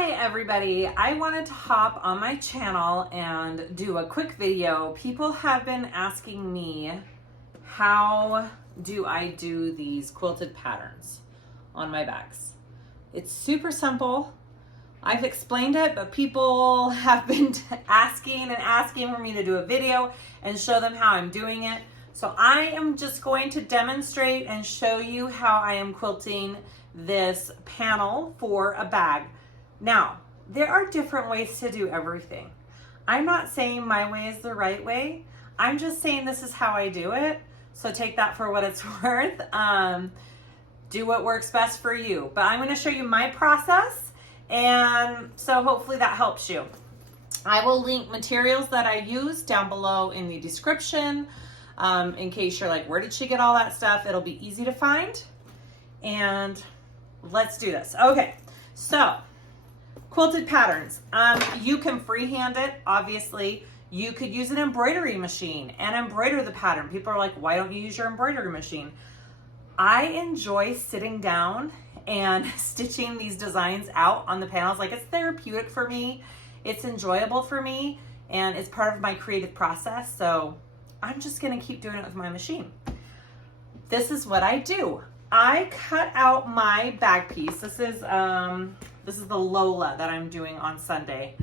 Hi everybody, I wanted to hop on my channel and do a quick video. People have been asking me, how do I do these quilted patterns on my bags? It's super simple. I've explained it, but people have been asking for me to do a video and show them how I'm doing it. So I am just going to demonstrate and show you how I am quilting this panel for a bag. Now, there are different ways to do everything. I'm not saying my way is the right way. I'm just saying this is how I do it. So take that for what it's worth. Do what works best for you. But I'm going to show you my process, and so hopefully that helps you. I will link materials that I use down below in the description. In case you're like, where did she get all that stuff? It'll be easy to find. And let's do this. Okay, so quilted patterns. You can freehand it, obviously. You could use an embroidery machine and embroider the pattern. People are like, why don't you use your embroidery machine? I enjoy sitting down and stitching these designs out on the panels. Like, it's therapeutic for me. It's enjoyable for me, and it's part of my creative process. So I'm just gonna keep doing it with my machine. This is what I do. I cut out my bag piece. This is the Lola that I'm doing on Sunday.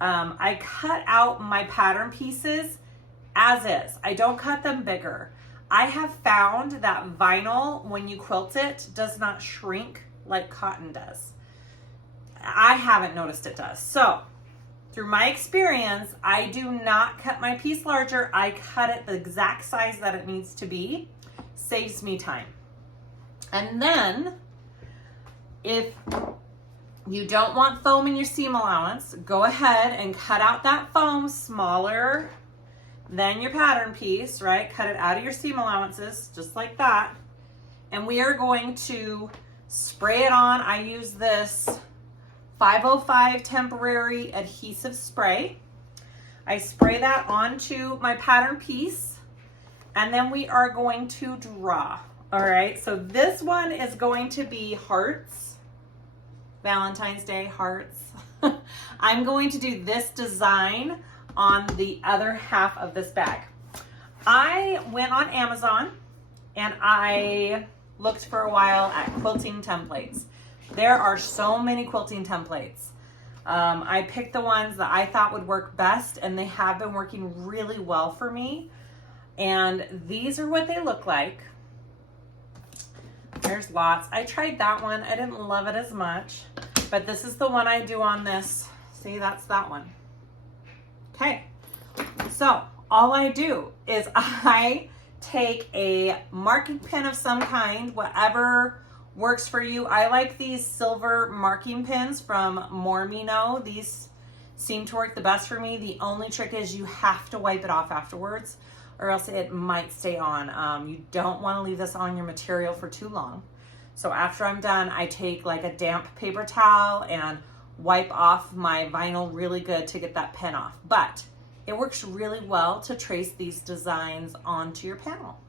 I cut out my pattern pieces as is. I don't cut them bigger. I have found that vinyl, when you quilt it, does not shrink like cotton does. I haven't noticed it does. So through my experience, I do not cut my piece larger. I cut it the exact size that it needs to be. Saves me time. And then, if you don't want foam in your seam allowance, go ahead and cut out that foam smaller than your pattern piece, right? Cut it out of your seam allowances, just like that. And we are going to spray it on. I use this 505 temporary adhesive spray. I spray that onto my pattern piece, and then we are going to draw. All right, so this one is going to be hearts, Valentine's Day hearts. I'm going to do this design on the other half of this bag. I went on Amazon and I looked for a while at quilting templates. There are so many quilting templates. I picked the ones that I thought would work best, and they have been working really well for me. And these are what they look like. There's lots. I tried that one. I didn't love it as much, but this is the one I do on this. See, that's that one. Okay, so all I do is I take a marking pin of some kind, whatever works for you. I like these silver marking pins from Mormino. These seem to work the best for me. The only trick is you have to wipe it off afterwards, or else it might stay on. You don't want to leave this on your material for too long. So after I'm done, I take like a damp paper towel and wipe off my vinyl really good to get that pin off. But it works really well to trace these designs onto your panel.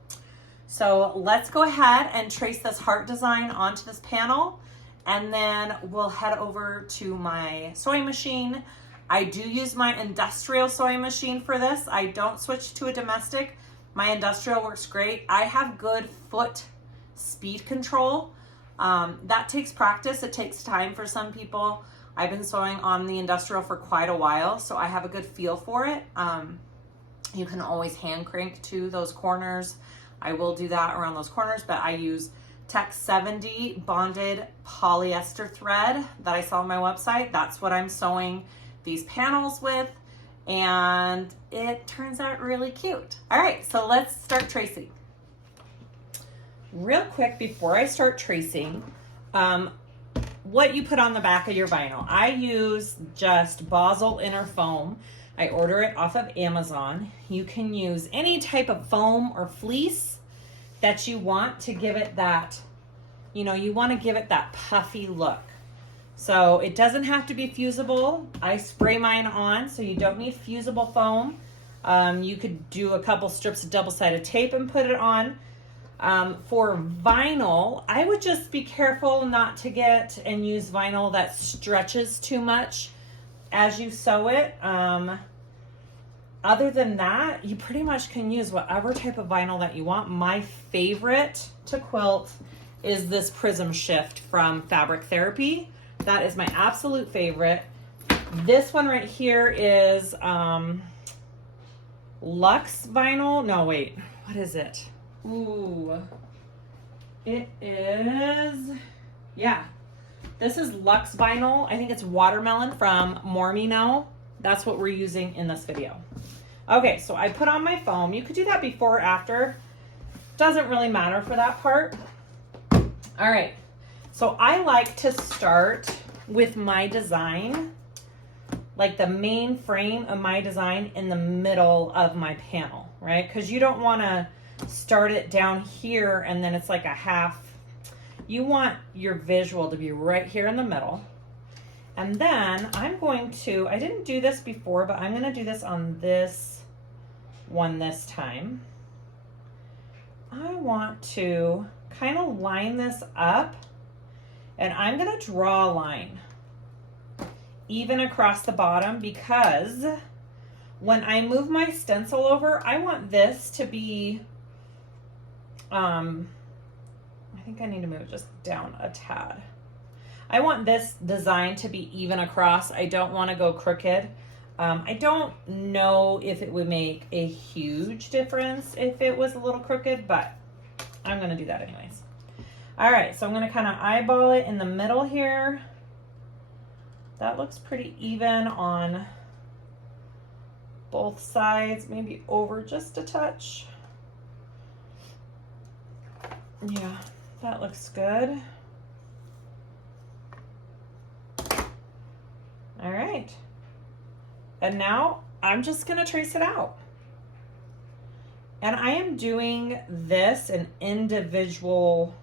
So let's go ahead and trace this heart design onto this panel, and then we'll head over to my sewing machine. I do use my industrial sewing machine for this. I don't switch to a domestic. My industrial works great. I have good foot speed control. That takes practice. It takes time for some people. I've been sewing on the industrial for quite a while, so I have a good feel for it. You can always hand crank to those corners. I will do that around those corners, but I use Tech 70 bonded polyester thread that I saw on my website. That's what I'm sewing these panels with, and it turns out really cute. All right, so let's start tracing. Real quick before I start tracing, what you put on the back of your vinyl. I use just Basel inner foam. I order it off of Amazon. You can use any type of foam or fleece that you want to give it that, you want to give it that puffy look. So it doesn't have to be fusible. I spray mine on, so you don't need fusible foam. You could do a couple strips of double-sided tape and put it on. For vinyl, I would just be careful not to get and use vinyl that stretches too much as you sew it. Other than that, you pretty much can use whatever type of vinyl that you want. My favorite to quilt is this Prism Shift from Fabric Therapy. That is my absolute favorite. This one right here is Luxe Vinyl. No, wait, what is it? Ooh, it is, yeah, this is Luxe Vinyl. I think it's Watermelon from More Me Know. That's what we're using in this video. Okay, so I put on my foam. You could do that before or after. Doesn't really matter for that part. All right, so I like to start with my design, like the main frame of my design in the middle of my panel, right? Because you don't want to start it down here and then it's like a half. You want your visual to be right here in the middle. And then I'm going to, I didn't do this before, but I'm going to do this on this one this time. I want to kind of line this up, and I'm going to draw a line even across the bottom, because when I move my stencil over, I want this to be, I think I need to move it just down a tad. I want this design to be even across. I don't want to go crooked. I don't know if it would make a huge difference if it was a little crooked, but I'm going to do that anyways. All right, so I'm going to kind of eyeball it in the middle here. That looks pretty even on both sides, maybe over just a touch. Yeah, that looks good. All right. And now I'm just going to trace it out. And I am doing this an individual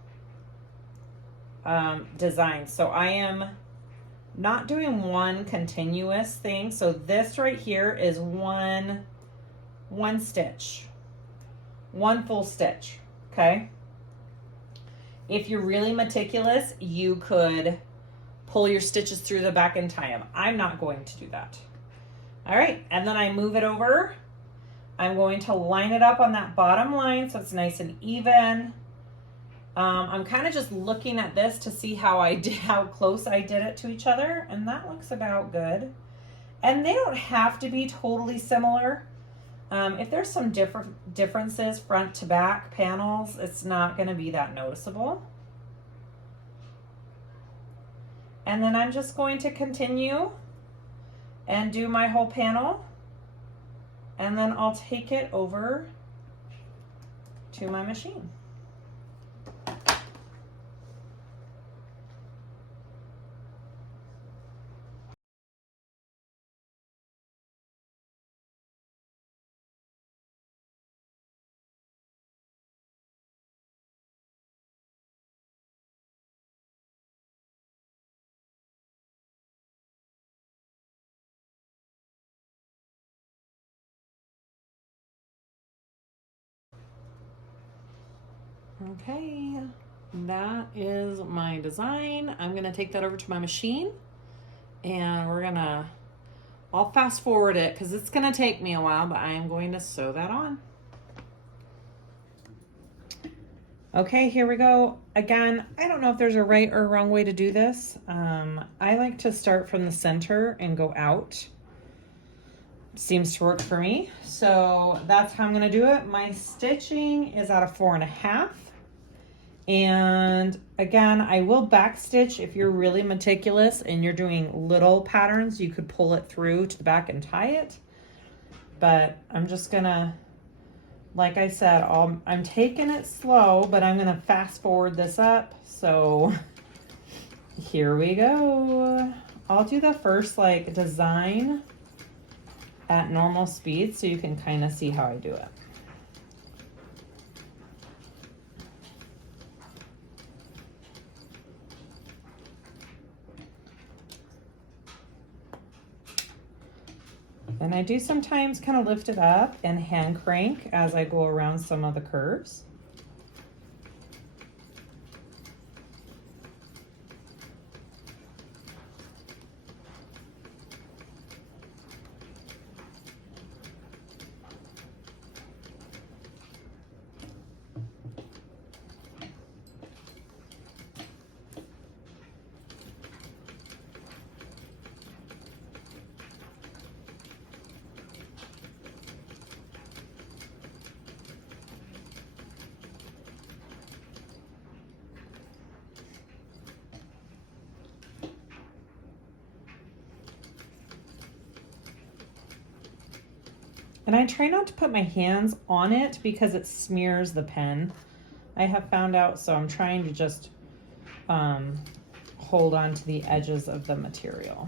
design. So I am not doing one continuous thing. So this right here is one stitch, one full stitch. Okay. If you're really meticulous, you could pull your stitches through the back and tie them. I'm not going to do that. All right, and then I move it over. I'm going to line it up on that bottom line so it's nice and even. I'm kind of just looking at this to see how close I did it to each other, and that looks about good. And they don't have to be totally similar. If there's some differences front to back panels, it's not going to be that noticeable. And then I'm just going to continue and do my whole panel, and then I'll take it over to my machine. Okay, that is my design. I'm gonna take that over to my machine, and I'll fast forward it because it's gonna take me a while, but I am going to sew that on. Okay, here we go. Again, I don't know if there's a right or wrong way to do this. I like to start from the center and go out. Seems to work for me. So that's how I'm gonna do it. My stitching is at a 4.5. And again, I will back stitch. If you're really meticulous and you're doing little patterns, you could pull it through to the back and tie it. But I'm just gonna, like I said, I'm taking it slow, but I'm gonna fast forward this up. So here we go. I'll do the first like design at normal speed so you can kind of see how I do it. And I do sometimes kind of lift it up and hand crank as I go around some of the curves. And I try not to put my hands on it because it smears the pen, I have found out. So I'm trying to just hold on to the edges of the material.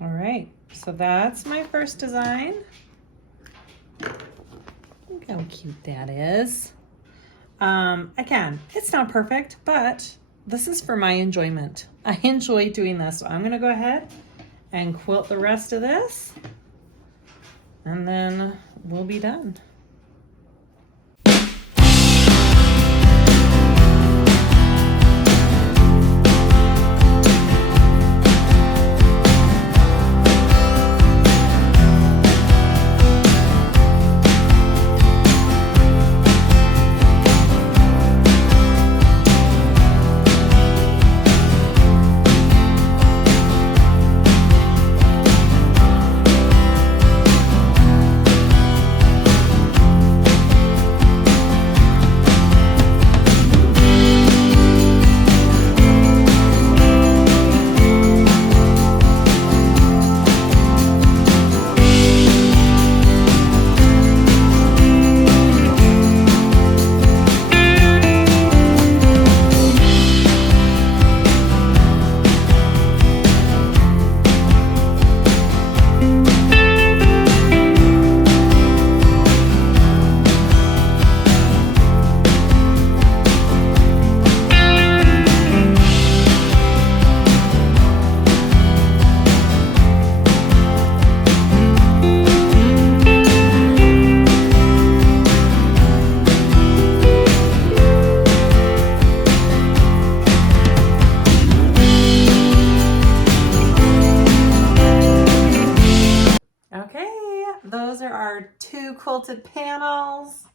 All right, so that's my first design. Look how cute that is. Again, it's not perfect, but this is for my enjoyment. I enjoy doing this, so I'm gonna go ahead and quilt the rest of this, and then we'll be done. Those are our 2 quilted panels.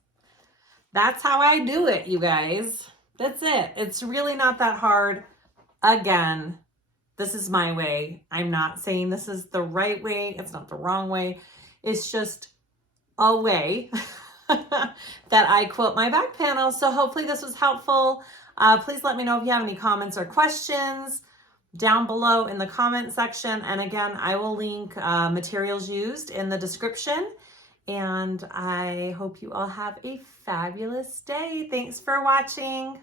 That's how I do it, you guys. That's it. It's really not that hard. Again, this is my way. I'm not saying this is the right way. It's not the wrong way. It's just a way that I quilt my back panels. So hopefully this was helpful. Please let me know if you have any comments or questions down below in the comment section. And again, I will link materials used in the description. And I hope you all have a fabulous day. Thanks for watching.